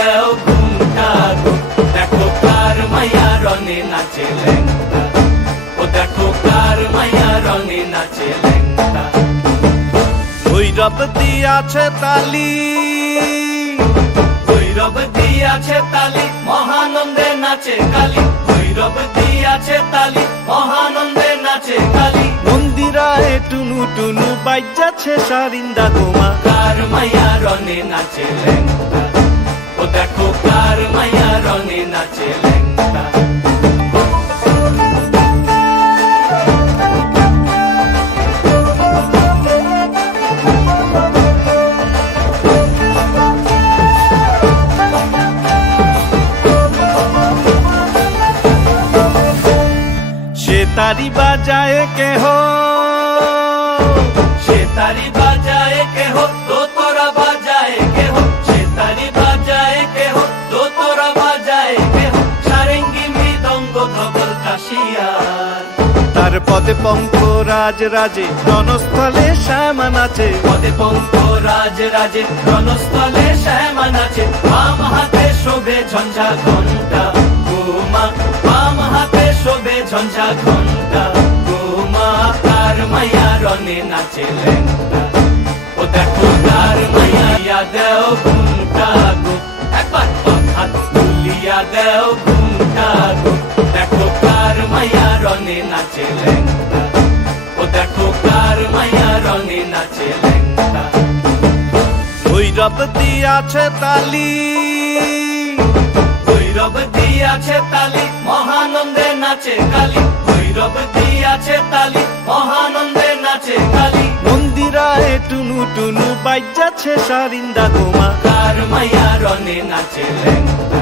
দেও ঘুমটা গো, দেখো কার মাইয়া রনে নাচে ল্যাংটা, ও দেখো কার মাইয়া রনে নাচে ল্যাংটা। ভৈরব দিয়াছে তালি, ভৈরব দিয়াছে তালি, মহানন্দে নাচে কালী, ভৈরব দিয়াছে তালি, মহানন্দে নাচে কালী। মন্দিরায় টুনু টুনু বাইজাছে সারিন্দা গোমা, কার মাইয়া রনে নাচে ল্যাংটা, ও দেখো কার মাইয়া রনে নাচে ল্যাংটা। তারি বাজায় কেহ, সে তারি বাজায় কেহ, দোতরা বাজায় কেহ, সে তারি বাজায় কেহ, দোতরা বাজায় কেহ, সারেঙ্গি মৃদঙ্গ ধবল কাশিয়ার। তার পদে পঙ্ক রাজ রাজে রণস্থলে শ্যামা নাচে, পদে পঙ্ক রাজ রাজে রণস্থলে শ্যামা নাচে। বাম হাতে শোভে ঝঞ্ঝা ঘণ্টা গোমা, বাম হাতে শোভে ঝঞ্ঝা ঘণ্টা গোমা। কার মাইয়া রনে নাচে ল্যাংটা, ও দেখো কার মাইয়া দেও ঘুমটা গো, একবার হাত তুলিয়া দেও ঘুমটা গো, দেখো কার মাইয়া রনে নাচে ল্যাংটা, ও দেখো কার মাইয়া রনে নাচে ল্যাংটা। ভৈরব দিয়াছে তালি, ভৈরব দিয়াছে তালি, মহানন্দে নাচে কালী, ভৈরব দিয়াছে তালি, মহানন্দে নাচে কালী। মন্দিরায় টুনু টুনু বাইজাছে সারিন্দা গোমা, কার মাইয়া রনে নাচে ল্যাংটা,